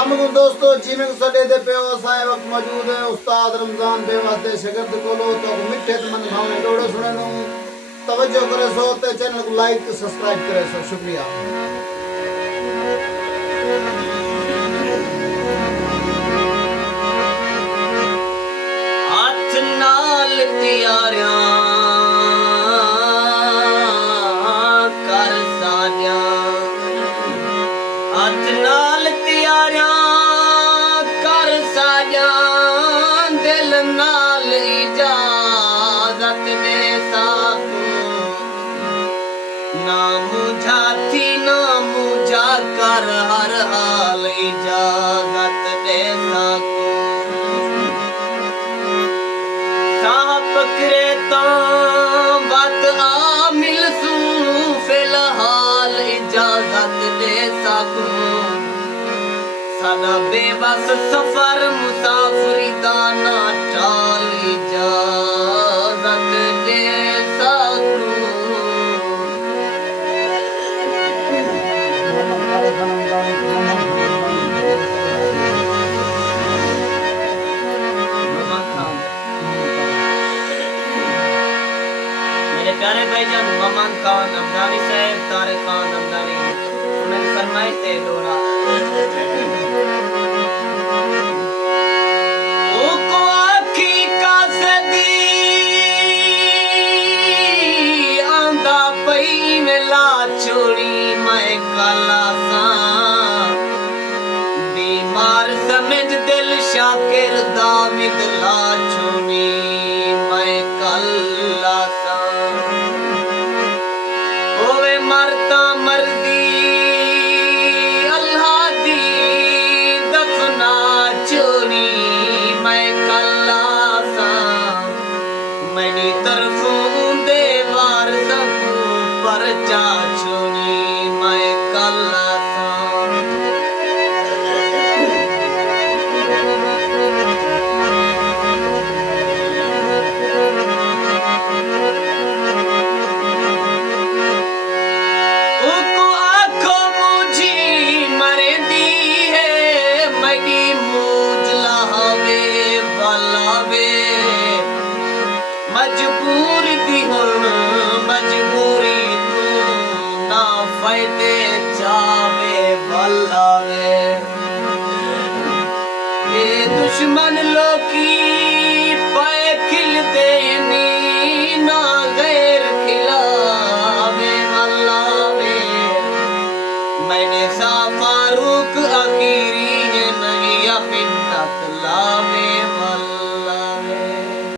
अलैकुम दोस्तों जिमें सडे दे पे साहब वक्त मौजूद है उस्ताद रमजान बेवास दे शागिर्द कोलो तो मिठे मन भावे डोड़ो सुने नु तवज्जो करे सो ते चैनल को लाइक ते सब्सक्राइब करे सो शुक्रिया। हाथ नाल तियारियां कर साजियां हाथ नाल तियारियां कर साजियां दिल नाल इजाजत दे साकू ना मुझा थी ना मुझा कर हर हाल इजाजत दे साकू पकड़े तो बात आमिल सू फिलहाल इजाजत दे सकू सदा बेबस सफर मुसाफरी दाना टाल इजाजत दे सकू। प्यारे भाईजान ममान खान अमदानी साहब तारे खान अमदानी उन्हें फरमाइश दे दोरा ओ को आखी का सदी आंदा पई मिला छोड़ी मैं काला सा बीमार समझ दिल शाकिर दामिद ला छोड़ी मैं काला सा मरता मर्दी अल्लाह दी दफना चोरी मैं कल्ला सा मेरी तरफों दे वार सबू पर जा छोरी मैं कल्ला सा। मजबूर दी मजबूरी तू ना फायदे चावे भलावे ये दुश्मन लोकी